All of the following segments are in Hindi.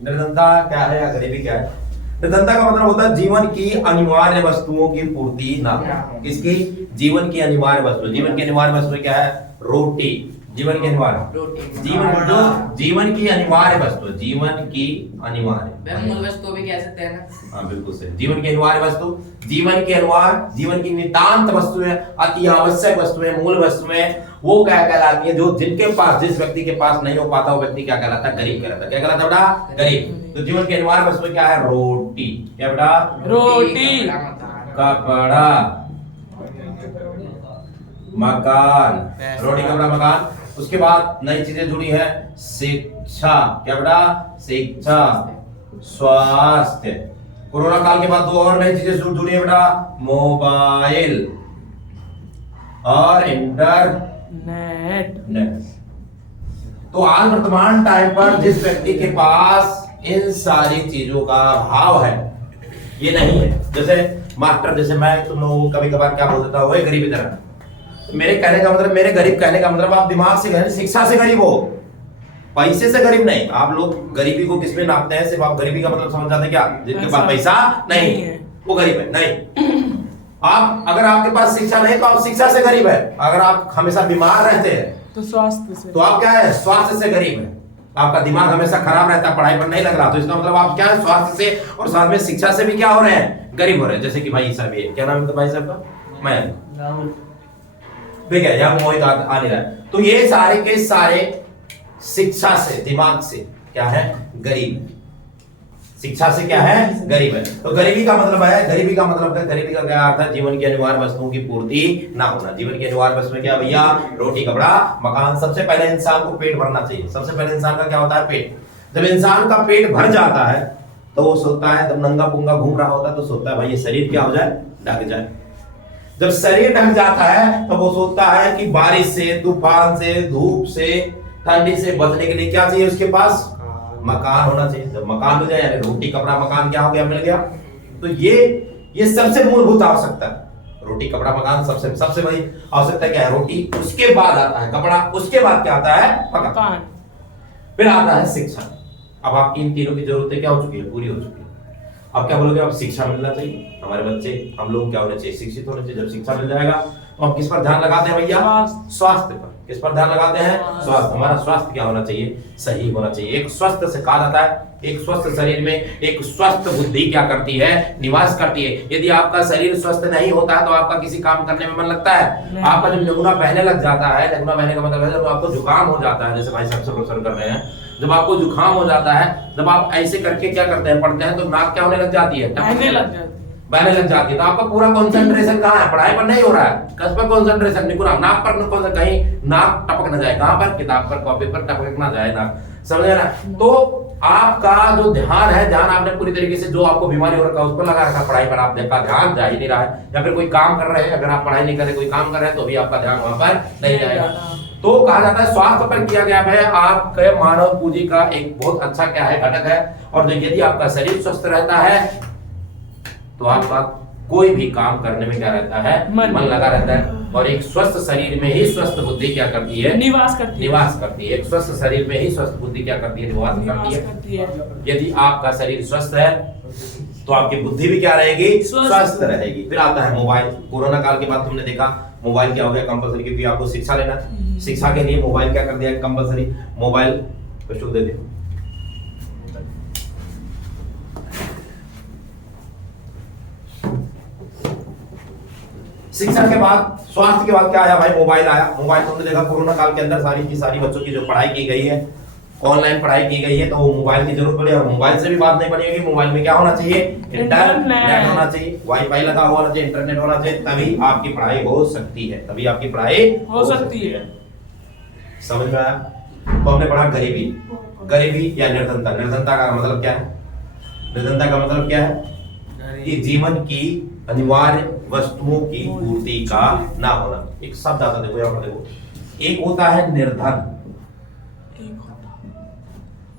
निर्धनता क्या है या गरीबी क्या है? निर्धनता का मतलब होता है जीवन की अनिवार्य वस्तुओं की पूर्ति ना हो। किसकी? जीवन की अनिवार्य वस्तु। जीवन की अनिवार्य वस्तु क्या है? रोटी। जीवन की अनिवार्य, जीवन की अनिवार्य वस्तु, जीवन की अनिवार्य मूल वस्तु भी कह सकते हैं ना। हाँ बिल्कुल सही। जीवन की अनिवार्य वस्तु, जीवन की अनिवार्य, जीवन की नितांत वस्तुएं, अति आवश्यक वस्तुएं, मूल वस्तुएं, वो क्या कहलाती है? जो जिनके पास, जिस व्यक्ति के पास नहीं हो पाता वो व्यक्ति क्या कहलाता है? गरीब कहलाता है। क्या कहलाता है बेटा? गरीब। तो जीवन की अनिवार्य वस्तु क्या है? रोटी। क्या बेटा? रोटी, कपड़ा, मकान। रोटी, कपड़ा, मकान। उसके बाद नई चीजें जुड़ी है, शिक्षा। क्या बेटा? शिक्षा, स्वास्थ्य। कोरोना काल के बाद दो और नई चीजें जुड़ी है बेटा, मोबाइल और इंटरनेट। तो आज वर्तमान टाइम पर जिस व्यक्ति के पास इन सारी चीजों का अभाव है, ये नहीं है, जैसे मास्टर, जैसे मैं तुम लोगों को कभी कभार क्या बोल देता हूँ, गरीबी तरह। मेरे कहने का मतलब, मेरे गरीब कहने का मतलब आप दिमाग से गरीब, शिक्षा से गरीब हो, पैसे से गरीब नहीं। आप लोग गरीबी को किसमें नापते हैं? सिर्फ आप गरीबी का मतलब समझ जाते हैं क्या? जिनके पास पैसा नहीं है वो गरीब है? नहीं। आप, अगर आपके पास शिक्षा नहीं तो आप शिक्षा से गरीब है। अगर आप हमेशा बीमार रहते हैं तो स्वास्थ्य से, तो आप क्या है? स्वास्थ्य से गरीब है। आपका दिमाग हमेशा खराब रहता है, पढ़ाई पर नहीं लग रहा, तो इसका मतलब आप क्या है? स्वास्थ्य से और साथ में शिक्षा से भी क्या हो रहे हैं? गरीब हो रहे हैं। जैसे कि भाई साहब, ये क्या नाम है भाई साहब का? मैं, ठीक है, यहाँ मोहित आ नहीं रहा है। तो ये सारे के सारे शिक्षा से, दिमाग से क्या है? गरीब। शिक्षा से क्या है? गरीब है। तो गरीबी का मतलब है, गरीबी का मतलब है, गरीबी का क्या अर्थ है? जीवन की अनिवार्य वस्तुओं की पूर्ति ना होना। जीवन की अनिवार्य वस्तुएं क्या भैया? रोटी, कपड़ा, मकान। सबसे पहले इंसान को पेट भरना चाहिए। सबसे पहले इंसान का क्या होता है? पेट। जब इंसान का पेट भर जाता है तो वो सोचता है, जब नंगा पुंगा घूम रहा होता है तो सोचता है भाई ये शरीर क्या हो जाए? ढक जाए। जब शरीर ढक जाता है तो वो सोचता है कि बारिश से, तूफान से, धूप से, ठंडी से बचने के लिए क्या चाहिए उसके पास? मकान होना चाहिए। जब मकान हो जाए, यानी रोटी, कपड़ा, मकान क्या हो गया? मिल गया। तो ये सबसे मूलभूत आवश्यकता है। रोटी, कपड़ा, मकान, सबसे बड़ी आवश्यकता क्या है? रोटी। उसके बाद आता है कपड़ा, उसके बाद क्या आता है? मकान। फिर आता है शिक्षा। अब आपकी इन तीनों की जरूरतें क्या हो चुकी है? पूरी हो चुकी है। अब क्या बोलोगे? अब शिक्षा मिलना चाहिए, हमारे बच्चे, हम लोग क्या होने चाहिए? शिक्षित होने चाहिए। जब शिक्षा मिल जाएगा तो हम किस पर ध्यान लगाते हैं भैया? स्वास्थ्य पर। किस पर ध्यान लगाते हैं? स्वास्थ्य। हमारा स्वास्थ्य क्या होना चाहिए? सही होना चाहिए। एक स्वस्थ से कहा जाता है, एक स्वस्थ शरीर में एक स्वस्थ बुद्धि क्या करती है? निवास करती है। यदि आपका शरीर स्वस्थ नहीं होता है तो आपका किसी काम करने में मन लगता है? आपका जब लगुना बहने लग जाता है, लगुना बहने का मतलब है जब आपको जुकाम हो जाता है, जैसे भाई साहब सब लोग कर रहे हैं, जब आपको जुकाम हो जाता है, जब आप ऐसे करके क्या करते हैं? पढ़ते हैं तो नाक क्या होने लग जाती है? बहने लग जाती है। तो आपका पूरा कंसंट्रेशन कहाँ है? पढ़ाई पर नहीं हो रहा है। किस पर कंसंट्रेशन? निकुरा नाक पर, कहीं नाक टपक ना जाए। कहाँ पर? किताब पर, कॉपी पर टपक ना जाए नाक। समझ ना? तो आपका जो ध्यान है, ध्यान आपने पूरी तरीके से, जो आपको बीमारी हो रखा है उस पर लगा रखा, पढ़ाई पर आपका ध्यान जा ही नहीं रहा है। या फिर कोई काम कर रहे हैं, अगर आप पढ़ाई नहीं कर रहे, कोई काम कर रहे हैं तो भी आपका ध्यान वहां पर नहीं जाएगा। तो कहा जाता है स्वास्थ्य पर किया गया है आपके मानव पूंजी का एक बहुत अच्छा क्या है? घटक है। और यदि आपका शरीर स्वस्थ रहता है तो आपका कोई भी काम करने में क्या रहता है? मन लगा रहता है। और एक स्वस्थ शरीर में ही स्वस्थ बुद्धि क्या करती है? निवास करती है। एक स्वस्थ शरीर में ही स्वस्थ बुद्धि क्या करती है? निवास करती है। यदि आपका शरीर स्वस्थ है तो आपकी बुद्धि भी क्या रहेगी? स्वस्थ रहेगी। फिर आता है मोबाइल। कोरोना काल के बाद तुमने देखा मोबाइल क्या हो गया? कंपलसरी, क्योंकि आपको शिक्षा लेना है। शिक्षा के लिए मोबाइल क्या कर दिया? कंपलसरी। मोबाइल क्वेश्चन दे दे। शिक्षा के बाद, स्वास्थ्य के बाद क्या आया भाई? मोबाइल आया। मोबाइल तुमने देखा कोरोना काल के अंदर सारी की सारी बच्चों की जो पढ़ाई की गई है, ऑनलाइन पढ़ाई की गई है, तो वो मोबाइल की जरूरत पड़ी। और मोबाइल से भी बात नहीं बनेगी, मोबाइल में क्या होना चाहिए? इंटरनेट होना चाहिए, वाईफाई लगा होना चाहिए, इंटरनेट होना चाहिए, तभी आपकी पढ़ाई हो सकती है। तभी आपकी पढ़ाई हो सकती है। समझ में आया? तो हमने पढ़ा गरीबी। गरीबी या निर्धनता। निर्धनता का मतलब क्या है? निर्धनता का मतलब क्या है? कि जीवन की अनिवार्य वस्तुओं की पूर्ति का ना होना। एक शब्द आता, देखो यहाँ पर देखो, एक होता है निर्धन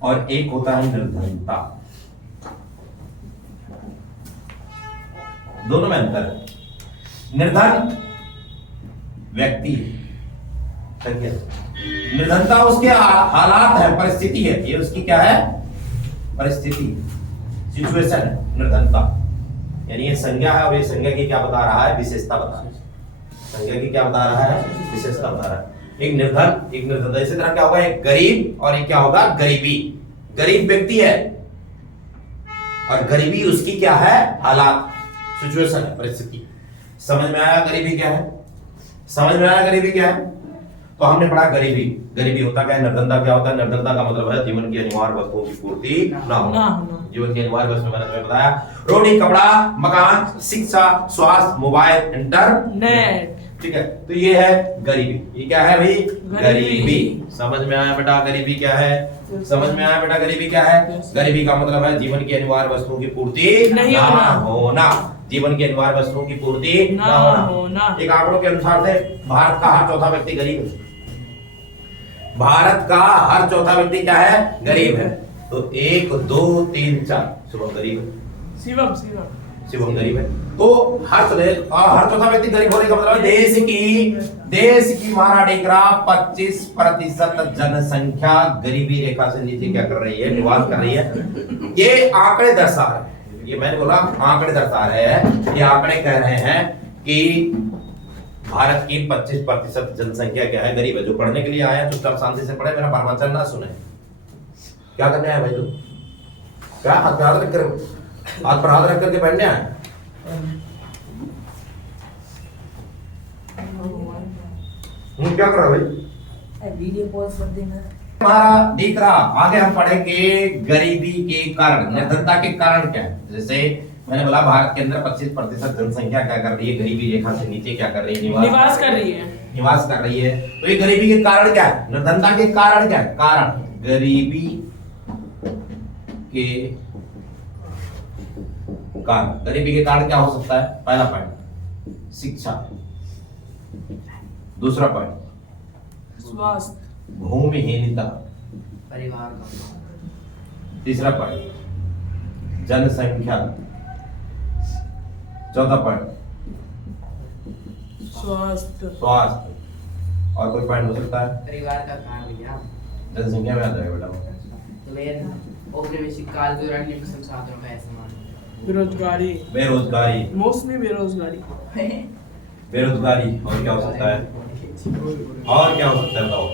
और एक होता है निर्धनता। दोनों में अंतर है। निर्धन व्यक्ति है, निर्धनता उसके हालात है, परिस्थिति है, ये उसकी क्या है? परिस्थिति, सिचुएशन है, निर्धनता, यानी ये संज्ञा है और ये संज्ञा की क्या बता रहा है, विशेषता बता रहा है। संज्ञा की क्या बता रहा है, विशेषता बता रहा है। एक निर्धन, एक निर्धनता। इसी तरह क्या होगा, एक गरीब और एक क्या होगा, गरीबी। गरीब व्यक्ति है और गरीबी उसकी क्या है, हालात, सिचुएशन है, परिस्थिति। समझ में आया गरीबी क्या है, समझ में आया गरीबी क्या है। तो हमने पढ़ा गरीबी, गरीबी होता क्या है, निर्धनता क्या होता है। निर्धनता का मतलब है जीवन की अनिवार्य वस्तुओं की पूर्ति ना होना। जीवन की अनिवार्य वस्तु मैंने तुम्हें बताया, रोटी, कपड़ा, मकान, शिक्षा, स्वास्थ्य, मोबाइल, इंटरनेट, ठीक है। तो ये है गरीबी। ये क्या है भाई, गरीबी। समझ में आया बेटा गरीबी क्या है, समझ में आया बेटा गरीबी क्या है। गरीबी का मतलब है जीवन की अनिवार्य वस्तुओं की पूर्ति ना होना, जीवन की अनिवार्य वस्तुओं की पूर्ति ना होना। एक आंकड़ों के अनुसार से भारत का हर चौथा व्यक्ति गरीब है। भारत का हर चौथा व्यक्ति क्या है, गरीब है। तो 1 2 3 4 शुभम गरीब है, शिवम गरीब है। तो हर चौथा व्यक्ति गरीब होने का मतलब देश की हमारा डेकरा 25% जनसंख्या गरीबी रेखा से नीचे क्या कर रही है, निवास कर रही है। ये आंकड़े दर्शा रहे हैं, ये मैंने बोला आंकड़े दर्शा रहे हैं। ये आंकड़े कह रहे हैं कि भारत की 25% जनसंख्या क्या है, गरीब है। जो पढ़ने के लिए आए हैं चुपचाप शांति से पढ़े, मेरा प्रवचन ना सुने। क्या करने आए भाई तुम, क्या हाथ पे हाथ रख कर, हाथ पर हाथ रख करके बैठने आए। क्या कर रहा भाई, वीडियो पॉज कर देना। हमारा दिख रहा। आगे हम पढ़ेंगे गरीबी के कारण, निर्धनता के कारण क्या है। जैसे मैंने बोला भारत के अंदर 25% जनसंख्या क्या कर रही है, गरीबी रेखा से नीचे क्या कर रही है, निवास कर रही है, निवास कर रही है। तो ये गरीबी के कारण क्या है, निर्धनता के कारण क्या है, कारण गरीबी के कारण। गरीबी के कारण क्या हो सकता है, पहला पॉइंट शिक्षा, दूसरा पॉइंट स्वास्थ्य, भूमिहीनता, परिवार का, तीसरा पॉइंट जनसंख्या, चौथा पॉइंट स्वास्थ्य, और कोई पॉइंट हो सकता है, परिवार का कारण भैया, जनसंख्या में आ जाएगा बेटा। तो मेन औपनिवेशिक काल के दौरान निम्न संसाधनों का इस्तेमाल, बेरोजगारी, बेरोजगारी, मोस्टली बेरोजगारी, बेरोजगारी। और क्या हो सकता है, और क्या हो सकता है बताओ।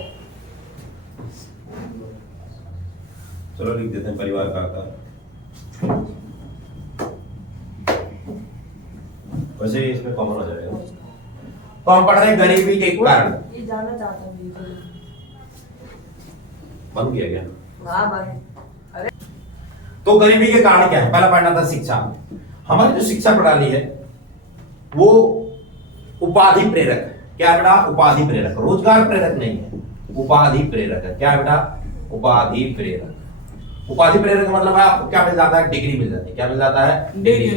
चलो लिख देते हैं परिवार का आकार, वैसे इसमें कॉमन हो जाएगा। तो हम पढ़ रहे हैं गरीबी के कारण। ये जानना चाहता हूँ बंद किया गया। हाँ भाई, अरे तो गरीबी के कारण क्या है, पहला पढ़ना था शिक्षा। हमारी जो शिक्षा प्रणाली है वो उपाधि प्रेरक है। क्या बेटा, उपाधि प्रेरक, रोजगार प्रेरक नहीं है, उपाधि प्रेरक है। क्या बेटा, उपाधि प्रेरक। उपाधि प्रेरक का मतलब है आपको क्या मिल जाता है, डिग्री मिल जाती है। क्या मिल जाता है, डिग्री।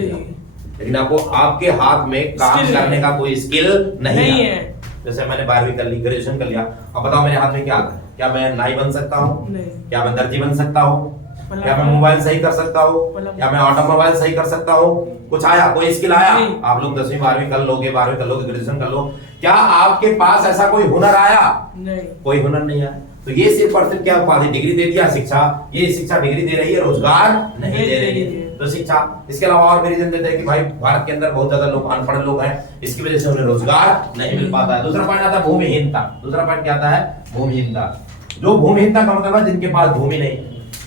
लेकिन आपको आपके हाथ में काम करने का कोई स्किल नहीं है। जैसे मैंने 12वीं कर ली, ग्रेजुएशन कर लिया, अब बताओ मेरे हाथ में क्या आता है। क्या मैं नाई बन सकता हूँ, क्या मैं दर्जी बन सकता हूँ, क्या मैं मोबाइल सही कर सकता हूँ, क्या मैं ऑटोमोबाइल सही कर सकता हूँ। कुछ आया, कोई स्किल आया। आप लोग 10वीं 12वीं कर लोगे, 12वीं कर लोगे, ग्रेजुएशन कर लो, क्या आपके पास ऐसा कोई हुनर आया, नहीं, कोई हुनर नहीं आया। तो ये सिर्फ और सिर्फ क्या उपाधि, डिग्री दे दिया शिक्षा। ये शिक्षा डिग्री दे रही है, रोजगार नहीं दे रही है। तो शिक्षा, इसके अलावा और भी रीजन देते हैं कि भाई भारत के अंदर बहुत ज्यादा लोग अनपढ़ लोग हैं, इसकी वजह से उन्हें रोजगार नहीं मिल पाता है। दूसरा पॉइंट आता है भूमिहीनता। दूसरा पॉइंट क्या आता है, भूमिहीनता। जो भूमिहीनता का मतलब है जिनके पास भूमि नहीं,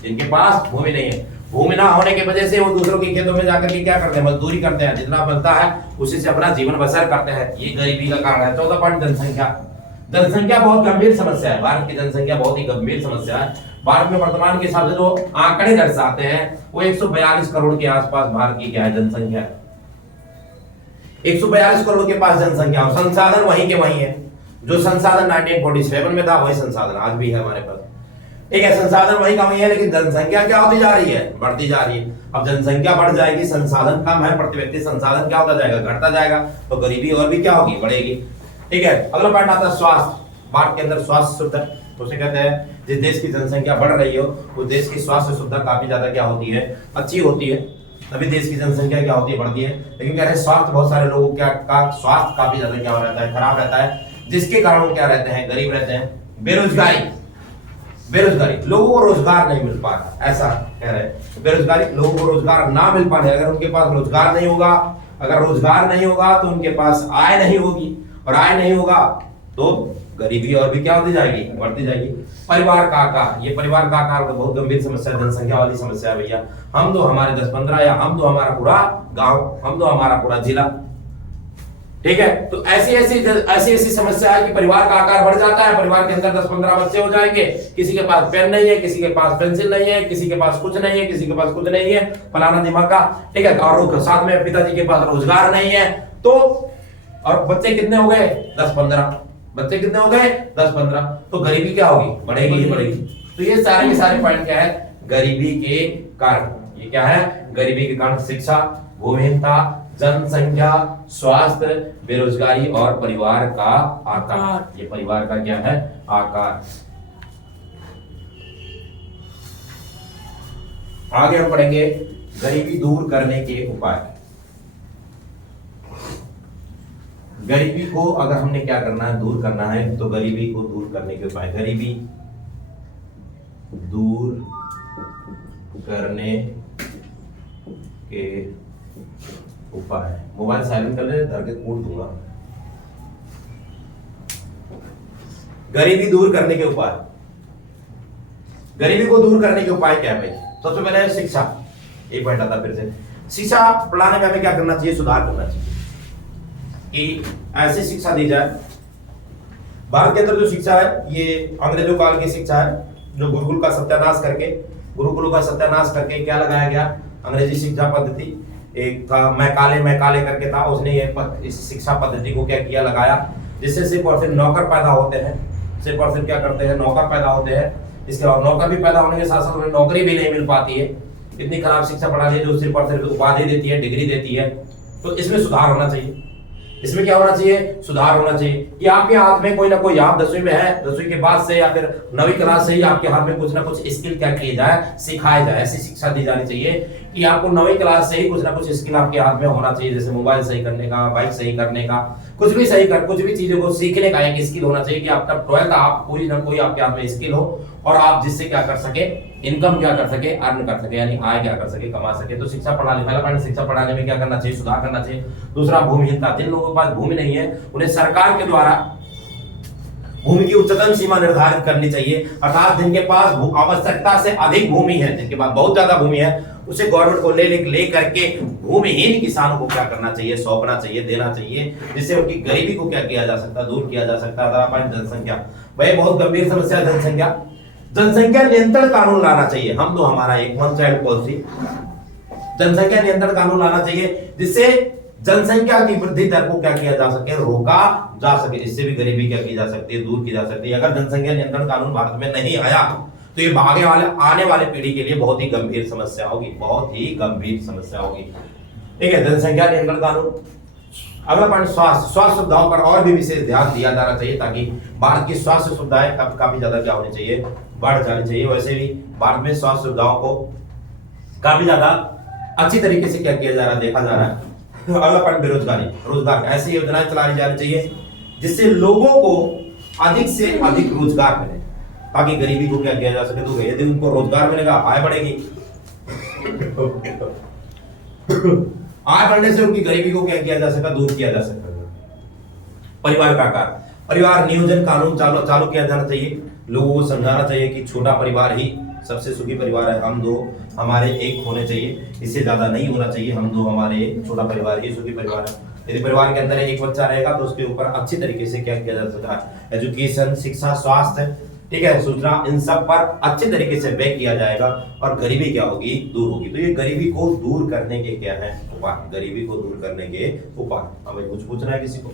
जिनके पास भूमि नहीं है। भूमि ना होने की वजह से वो दूसरों के खेतों में जाकर के क्या करते हैं, मजदूरी करते हैं, जितना बनता है उसी से अपना जीवन बसर करते हैं। ये गरीबी का कारण है। चौथा पॉइंट जनसंख्या। जनसंख्या बहुत गंभीर समस्या है। भारत की जनसंख्या बहुत ही गंभीर समस्या है। भारत में वर्तमान के हिसाब से जो आंकड़े दर्शाते हैं वो 142 करोड़ के आसपास भारत की क्या है, जनसंख्या है। 142 करोड़ के पास जनसंख्या, और संसाधन वहीं के वहीं है। जो संसाधन 1947 में था वही संसाधन आज भी है हमारे पास। ठीक है, संसाधन वही का वही है, लेकिन जनसंख्या क्या होती जा रही है, बढ़ती जा रही है। अब जनसंख्या बढ़ जाएगी, संसाधन कम है, प्रति व्यक्ति संसाधन क्या होता जाएगा, घटता जाएगा, तो गरीबी और भी क्या होगी, बढ़ेगी। ठीक है, अगला पॉइंट आता है स्वास्थ्य। भारत के अंदर स्वास्थ्य सुविधा, उसे कहते हैं जिस देश की जनसंख्या बढ़ रही हो उस देश की स्वास्थ्य सुविधा काफी ज्यादा क्या होती है, अच्छी होती है, तभी देश की जनसंख्या क्या होती है, बढ़ती है। लेकिन कह रहे हैं स्वास्थ्य, बहुत सारे लोगों का स्वास्थ्य काफी ज्यादा क्या हो रहता है, खराब रहता है, जिसके कारण वो क्या रहते हैं, गरीब रहते हैं। बेरोजगारी, बेरोजगारी, लोगों को रोजगार नहीं मिल पा रहा, ऐसा कह रहे हैं। बेरोजगारी, लोगों को रोजगार ना मिल पा रहे, अगर उनके पास रोजगार नहीं होगा, अगर रोजगार नहीं होगा तो उनके पास आय नहीं होगी, और आय नहीं होगा तो गरीबी और भी क्या होती जाएगी, बढ़ती जाएगी। परिवार का आकार, ये परिवार का आकार बहुत गंभीर समस्या, जनसंख्या वाली समस्या है भैया। हम तो हमारे 10-15 या हम तो हमारा पूरा गांव, हम तो हमारा पूरा जिला, ठीक है। तो ऐसी ऐसी समस्या है कि परिवार का आकार बढ़ जाता है, परिवार के अंदर 10-15 बच्चे हो जाएंगे, किसी के पास पेन नहीं है, किसी के पास पेंसिल नहीं है, किसी के पास कुछ नहीं है, किसी के पास कुछ नहीं है, फलाना दिमाग का, ठीक है। और साथ में पिताजी के पास रोजगार नहीं है, तो और बच्चे कितने हो गए, 10-15 बच्चे कितने हो गए, 10-15, तो गरीबी क्या होगी, बढ़ेगी ही बढ़ेगी। तो ये सारे के सारे पॉइंट क्या है, गरीबी के कारण। ये क्या है, गरीबी के कारण शिक्षा, भूमिहीनता, जनसंख्या, स्वास्थ्य, बेरोजगारी और परिवार का आकार। ये परिवार का क्या है, आकार। आगे हम पढ़ेंगे गरीबी दूर करने के उपाय। गरीबी को अगर हमने क्या करना है, दूर करना है, तो गरीबी को दूर करने के उपाय, गरीबी दूर करने के उपाय। मोबाइल साइलेंट कर ले, धर के कूट दूंगा। गरीबी दूर करने के उपाय, गरीबी को दूर करने के उपाय क्या है भाई? सबसे पहले है शिक्षा। एक पॉइंट आता फिर से, शिक्षा पढ़ाने में हमें क्या करना चाहिए, सुधार करना चाहिए कि ऐसी शिक्षा दी जाए। भारत के अंदर जो शिक्षा है ये अंग्रेजों काल की शिक्षा है, जो गुरुकुल का सत्यानाश करके, गुरुकुलों का सत्यानाश करके क्या लगाया गया, अंग्रेजी शिक्षा पद्धति। एक था मैकाले करके था, उसने ये इस शिक्षा पद्धति को क्या किया, लगाया, जिससे सिर्फ और सिर्फ नौकर पैदा होते हैं, सिर्फ और सिर्फ क्या करते हैं, नौकर पैदा होते हैं। इसके और नौकर भी पैदा होने के साथ साथ उन्हें नौकरी भी नहीं मिल पाती है। इतनी खराब शिक्षा पढ़ा दी जो सिर्फ और सिर्फ उपाधि देती है, डिग्री देती है। तो इसमें सुधार होना चाहिए। इसमें क्या होना चाहिए, सुधार होना चाहिए कि आपके हाथ में कोई ना कोई, आप 10वीं में है, 10वीं के बाद से या फिर 9वीं क्लास से ही आपके हाथ में कुछ ना कुछ स्किल क्या किए जाए, सिखाया जाए। ऐसी शिक्षा दी जानी चाहिए कि आपको 9वीं क्लास से ही कुछ ना कुछ स्किल आपके हाथ में होना चाहिए, जैसे मोबाइल सही करने का, बाइक सही करने का, कुछ भी चीजों को सीखने का एक स्किल होना चाहिए कि आपका 12th आप कोई ना कोई आपके हाथ में स्किल हो और आप जिससे क्या कर सके, इनकम क्या कर सके, अर्न कर सके, यानी आय क्या कर सके, कमा सके। तो शिक्षा पढ़ाने, पहला पॉइंट शिक्षा पढ़ाने में क्या करना चाहिए, सुधार करना चाहिए। दूसरा भूमिहीनता, जिन लोगों के पास भूमि नहीं है उन्हें सरकार के द्वारा भूमि की उच्चतम सीमा निर्धारित करनी चाहिए, अर्थात जिनके पास आवश्यकता से अधिक भूमि है, जिनके पास बहुत ज्यादा भूमि है, उसे गवर्नमेंट को ले करके भूमिहीन किसानों को क्या करना चाहिए, सौंपना चाहिए, देना चाहिए, जिससे उनकी गरीबी को क्या किया जा सकता है, दूर किया जा सकता है। जनसंख्या, भाई बहुत गंभीर समस्या है जनसंख्या। जनसंख्या नियंत्रण कानून लाना चाहिए। हम तो हमारा एक वन चाइल्ड पॉलिसी, जनसंख्या नियंत्रण कानून लाना चाहिए, जिससे जनसंख्या की वृद्धि दर को क्या किया जा सके, रोका जा सके, जिससे भी गरीबी क्या की जा सकती है, दूर की जा सकती है। अगर जनसंख्या नियंत्रण कानून भारत में नहीं आया तो ये आने वाले पीढ़ी के लिए बहुत ही गंभीर समस्या होगी, बहुत ही गंभीर समस्या होगी। ठीक है, जनसंख्या नियंत्रण कानून। अगला पॉइंट स्वास्थ्य सुविधाओं पर और भी विशेष ध्यान दिया जाना चाहिए, ताकि भारत की स्वास्थ्य सुविधाएं काफी ज्यादा क्या होनी चाहिए, बढ़ जानी चाहिए। वैसे भी भारत में स्वास्थ्य सुविधाओं को काफी ज्यादा अच्छी तरीके से क्या किया जा रहा है, देखा जा रहा है। अगला पॉइंट बेरोजगारी, रोजगार, ऐसी योजनाएं चलाई जानी चाहिए जिससे लोगों को अधिक से अधिक रोजगार मिले, ताकि गरीबी को क्या किया जा सके। तो यदि उनको रोजगार मिलेगा, आय बढ़ेगी, आय बढ़ने से उनकी गरीबी को क्या किया जा सकता, दूर किया जा सकता है। परिवार का आकार, परिवार नियोजन कानून चालू किया जाना चाहिए। लोगों को समझाना चाहिए कि छोटा परिवार ही सबसे सुखी परिवार है, हम दो हमारे एक होने चाहिए, इससे ज्यादा नहीं होना चाहिए, हम दो हमारे एक, छोटा परिवार ही सुखी परिवार है। यदि परिवार के अंदर एक बच्चा रहेगा तो उसके ऊपर अच्छी तरीके से क्या किया जा सकता है, एजुकेशन, शिक्षा, स्वास्थ्य, ठीक है, सूचना, इन सब पर अच्छे तरीके से व्यय किया जाएगा और गरीबी क्या होगी, दूर होगी। तो ये गरीबी को दूर करने के क्या है उपाय, गरीबी को दूर करने के उपाय। हमें कुछ पूछना है किसी को?